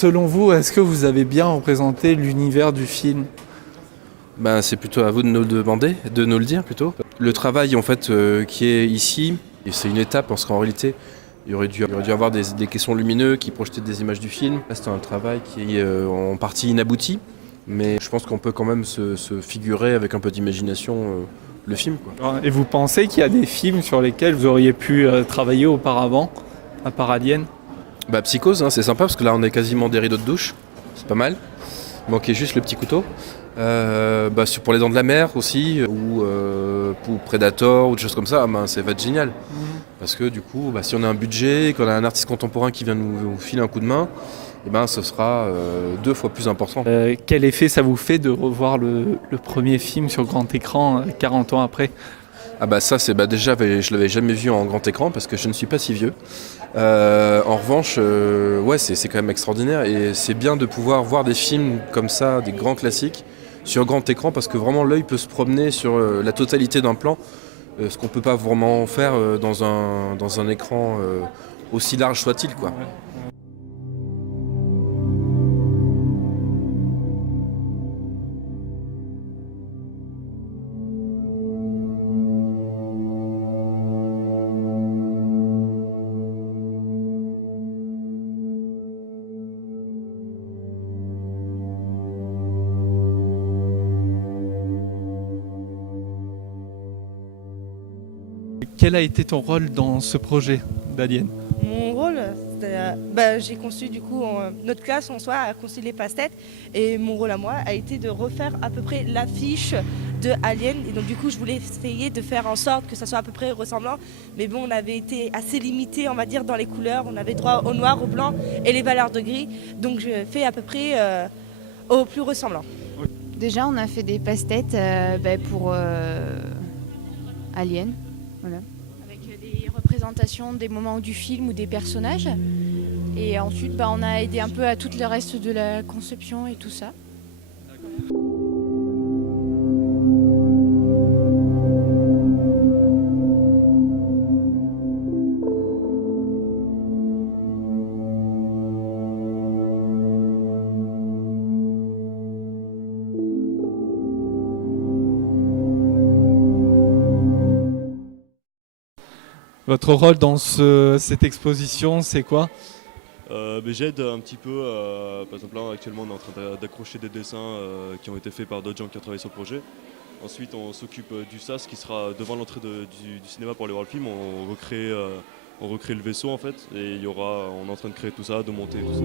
Selon vous, est-ce que vous avez bien représenté l'univers du film? Ben, c'est plutôt à vous de nous le demander, de nous le dire plutôt. Le travail en fait qui est ici, et c'est une étape parce qu'en réalité il aurait dû avoir des caissons lumineux qui projetaient des images du film. Là, c'est un travail qui est en partie inabouti, mais je pense qu'on peut quand même se figurer avec un peu d'imagination le film, quoi. Et vous pensez qu'il y a des films sur lesquels vous auriez pu travailler auparavant, à part Alien? Bah, Psychose, hein, c'est sympa parce que là on est quasiment des rideaux de douche, c'est pas mal. Il manquait juste le petit couteau. Pour les dents de la mer aussi, ou pour Predator ou des choses comme ça, ben, ça va être génial. Parce que du coup, si on a un budget, qu'on a un artiste contemporain qui vient nous filer un coup de main, et ben, ce sera 2 fois plus important. Quel effet ça vous fait de revoir le premier film sur grand écran 40 ans après? Ah bah ça c'est déjà je l'avais jamais vu en grand écran parce que je ne suis pas si vieux. En revanche, ouais c'est quand même extraordinaire et c'est bien de pouvoir voir des films comme ça, des grands classiques sur grand écran parce que vraiment l'œil peut se promener sur la totalité d'un plan, ce qu'on peut pas vraiment faire dans un écran aussi large soit-il, quoi. Quel a été ton rôle dans ce projet d'Alien? Mon rôle, j'ai conçu du coup, notre classe en soi a conçu les pastèques et mon rôle à moi a été de refaire à peu près l'affiche de Alien et donc du coup je voulais essayer de faire en sorte que ça soit à peu près ressemblant mais bon on avait été assez limité on va dire dans les couleurs, on avait droit au noir, au blanc et les valeurs de gris donc je fais à peu près au plus ressemblant. Déjà, on a fait des passe-têtes pour Alien. Voilà. Avec des représentations des moments du film ou des personnages. Et ensuite, on a aidé un peu à tout le reste de la conception et tout ça. Votre rôle dans cette exposition, c'est quoi? J'aide un petit peu, par exemple là actuellement on est en train d'accrocher des dessins qui ont été faits par d'autres gens qui ont travaillé sur le projet. Ensuite on s'occupe du sas qui sera devant l'entrée du cinéma pour aller voir le film, on recrée le vaisseau en fait et on est en train de créer tout ça, de monter tout ça.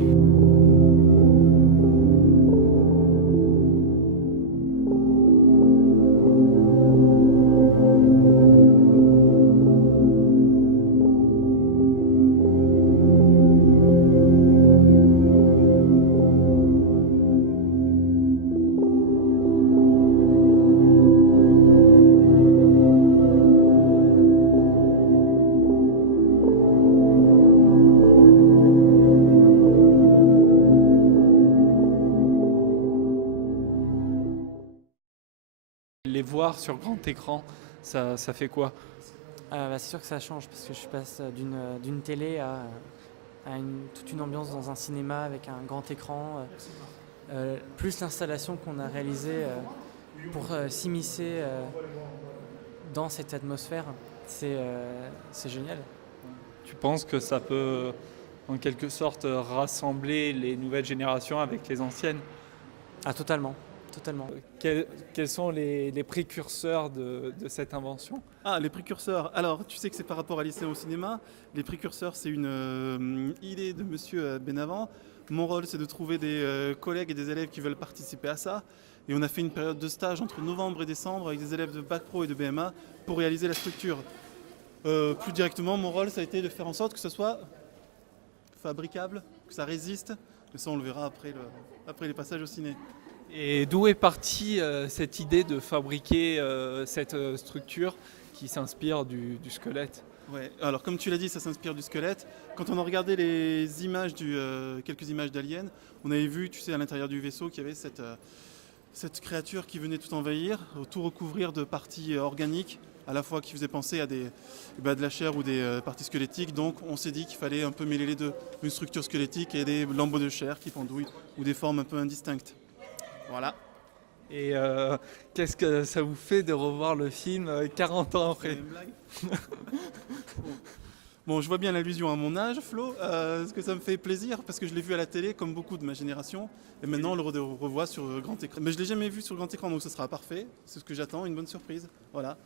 Les voir sur grand écran, ça fait quoi? C'est sûr que ça change parce que je passe d'une télé à toute une ambiance dans un cinéma avec un grand écran, plus l'installation qu'on a réalisée pour s'immiscer dans cette atmosphère, c'est génial. Tu penses que ça peut en quelque sorte rassembler les nouvelles générations avec les anciennes? Ah totalement, totalement. Quels sont les précurseurs de cette invention? Ah, les précurseurs. Alors, tu sais que c'est par rapport à l'essai au cinéma. Les précurseurs, c'est une idée de monsieur Benavent. Mon rôle, c'est de trouver des collègues et des élèves qui veulent participer à ça. Et on a fait une période de stage entre novembre et décembre avec des élèves de Bac Pro et de BMA pour réaliser la structure. Plus directement, mon rôle, ça a été de faire en sorte que ce soit fabricable, que ça résiste. Mais ça, on le verra après les passages au ciné. Et d'où est partie cette idée de fabriquer cette structure qui s'inspire du squelette? Ouais, alors comme tu l'as dit, ça s'inspire du squelette. Quand on a regardé les images quelques images d'Alien, on avait vu, tu sais, à l'intérieur du vaisseau qu'il y avait cette créature qui venait tout envahir, tout recouvrir de parties organiques. à la fois qui faisait penser à de la chair ou des parties squelettiques. Donc on s'est dit qu'il fallait un peu mêler les deux, une structure squelettique et des lambeaux de chair qui pendouillent ou des formes un peu indistinctes. Voilà. Et qu'est-ce que ça vous fait de revoir le film 40 ans C'est après? une blague. Bon, je vois bien l'allusion à mon âge, Flo. Est-ce que ça me fait plaisir parce que je l'ai vu à la télé comme beaucoup de ma génération et maintenant on le revoit sur grand écran. Mais je l'ai jamais vu sur grand écran, donc ce sera parfait. C'est ce que j'attends, une bonne surprise. Voilà.